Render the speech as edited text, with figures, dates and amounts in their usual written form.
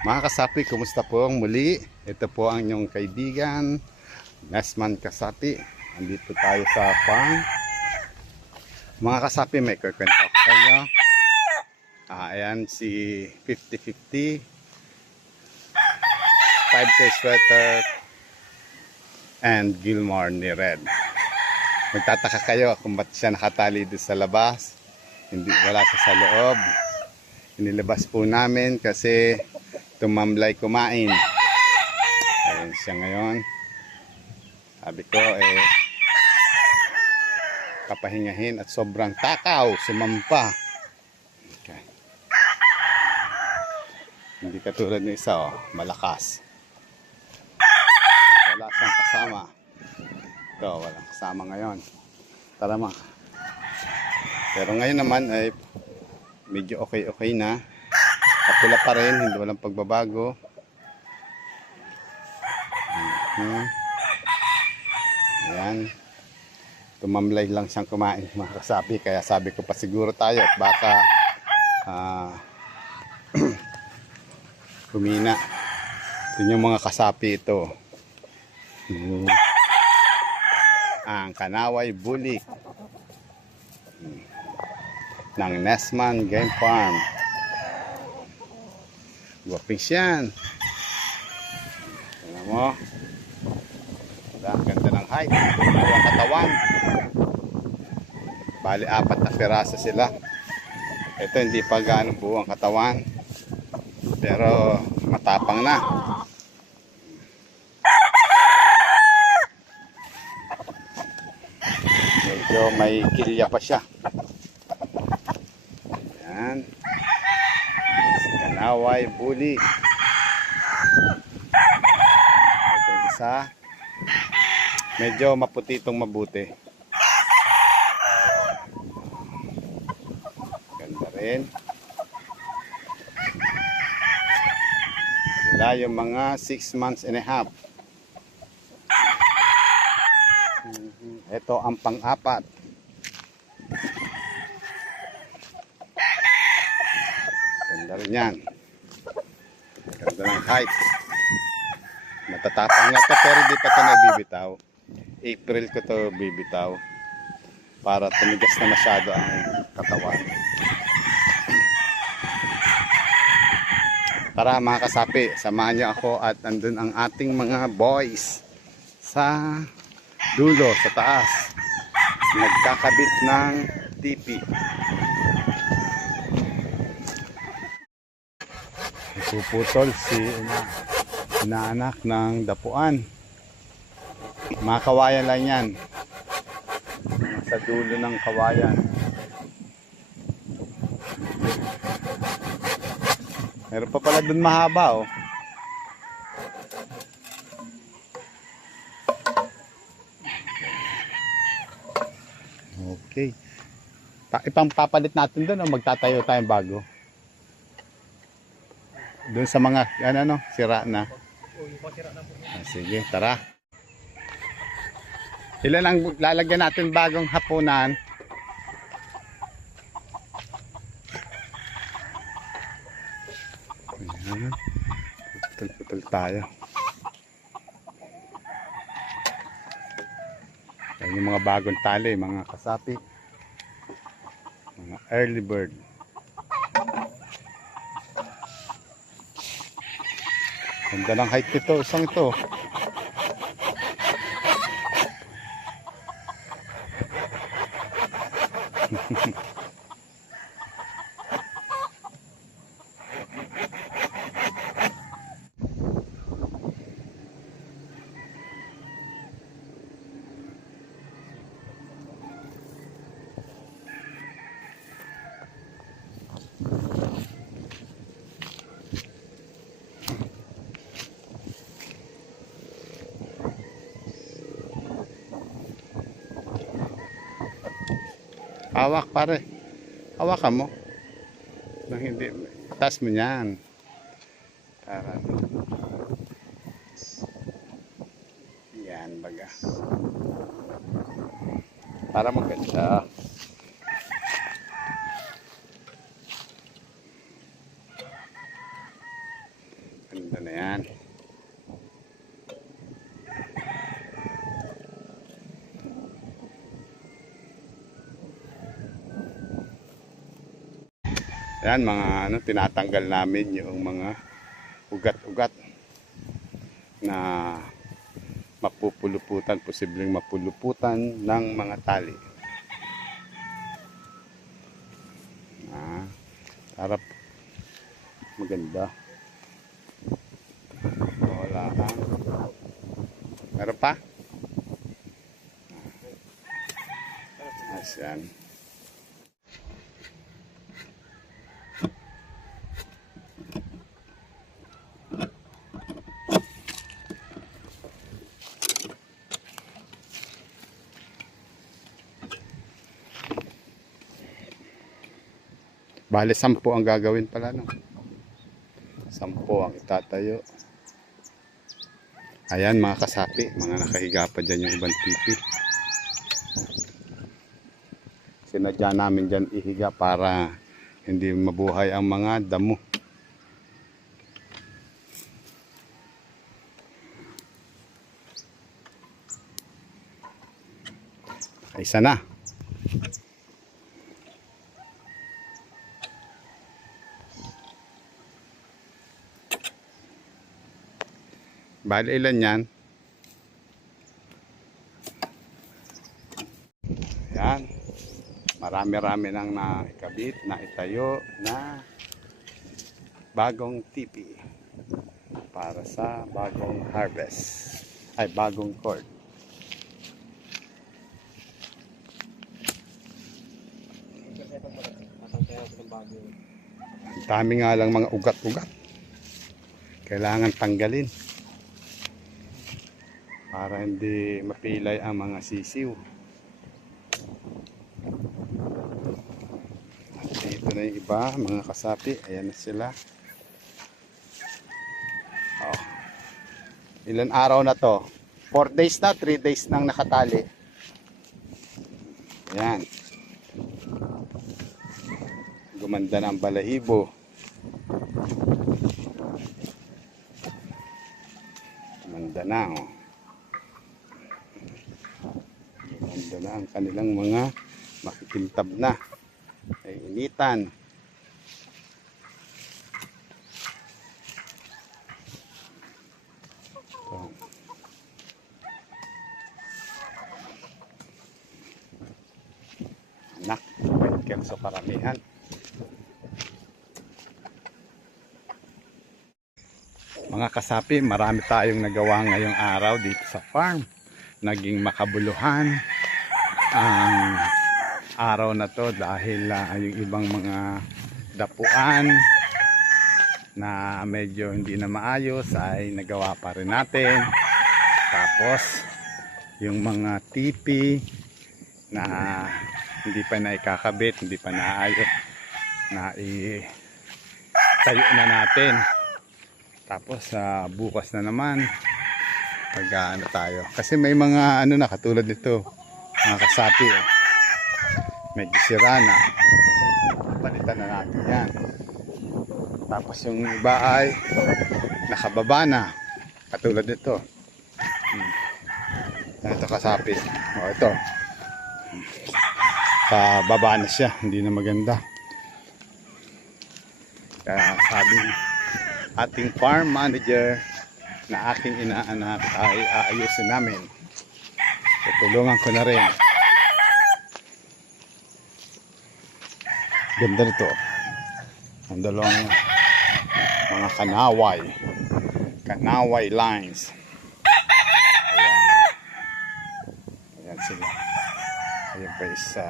Mga kasapi, kumusta po ang muli? Ito po ang inyong kaibigan, Nesman Kasapi. Andito tayo sa farm. Mga kasapi, may kukwento ko sa inyo. Ayan si 50-50, 5K sweater, and Gilmore ni Red. Magtataka kayo kung ba't siya nakatali doon sa labas. Wala siya sa loob. Inilabas po namin kasi tumamlay kumain. Ayun siya ngayon. Sabi ko kapahingahin at sobrang takaw, sumampa. Okay. Hindi katulad ng isa, malakas. Wala siyang kasama. Ito, walang kasama ngayon. Tara ma. Pero ngayon naman ay medyo okay na. Kapula pa rin, hindi walang pagbabago. Ayan. Tumamlay lang siyang kumain, mga kasapi. Kaya sabi ko pa siguro tayo at baka kumina. Ito yung mga kasapi ito. Ang Kanaway Bulik ng Nesman Game Farm. Guwaping siyan. Tignan mo. Ang ganda ng height. Ang katawan. Bali, 4 na piraso sila. Ito hindi pa gaano buo ang katawan. Pero matapang na. Medyo may kilya pa siya. Ayan. Kanaway Bulik. Ito yung isa. Medyo maputi itong mabuti. Ganda rin. Sila yung mga 6 months and a half. Ito ang pang-4. Ganda rin yan. Ganda ng height. Matatapang na to pero di pa ito nabibitaw. April ko to bibitaw para tumigas na masyado ang katawan. Tara mga kasapi, samahan niyo ako at andun ang ating mga boys sa dulo, sa taas. Nagkakabit ng tipi. Puputol si inaanak ng dapuan. Mga kawayan lang yan. Sa dulo ng kawayan. Meron pa pala dun mahaba, oh. Okay. Ipampapalit natin dun o magtatayo tayong bago? Dun sa mga, ano, sira na. Sige, tara. Ilan ang lalagyan natin bagong hapunan? Ayan. Putol-putol tayo. Ayan yung mga bagong tali, mga kasapi. Mga early bird. Ganda ng height nito, isang ito. Hawak pare. Hawakan mo. Nang hindi. Taas mo yan. Para. Yan baga. Para maganda. Ganda na yan. Yan mga ano, tinatanggal namin yung mga ugat-ugat na mapupuluputan, posibleng mapuluputan ng mga tali. Harap maganda. Wala ka. Meron pa? Asyan. Bale, 10 ang gagawin pala, no? 10 ang itatayo. Ayan mga kasapi, mga nakahiga pa dyan yung ibang tipi. Sinadya namin dyan ihiga para hindi mabuhay ang mga damo. Isa na. Bali ilan yan? Yan. Marami-rami nang naikabit, naitayo na bagong tipi para sa bagong harvest. Ay, bagong cord. Ang dami nga lang mga ugat-ugat. Kailangan tanggalin para hindi mapilay ang mga sisiw. At dito na yung iba, mga kasapi. Ayan na sila. Oh. Ilan araw na to? 4 days na, 3 days nang nakatali. Ayan. Gumanda na ang balahibo. Gumanda na, oh. Ganda na ang kanilang mga makikintab na. Ay initan. Ito. Anak, pwede sa paramihan. Mga kasapi, marami tayong nagawa ngayong araw dito sa farm. Naging makabuluhan ang araw na to dahil yung ibang mga dapuan na medyo hindi na maayos ay nagawa pa rin natin. Tapos yung mga tipi na hindi pa naikakabit, hindi pa naayos, na itayo na natin. Tapos bukas na naman pag-ano tayo. Kasi may mga ano na katulad nito, mga kasapi. Medyo sira na. Palitan na natin yan. Tapos yung iba ay nakababa na. Katulad nito. Ito kasapi. O ito. Pababa na siya. Hindi na maganda. Kaya sabi ating farm manager na aking inaanak ay aayusin namin. Tutulungan ko na rin. Ganda nito. Ang dalawang mga kanaway lines. Ayan. Ayan sila. Ayan pa isa.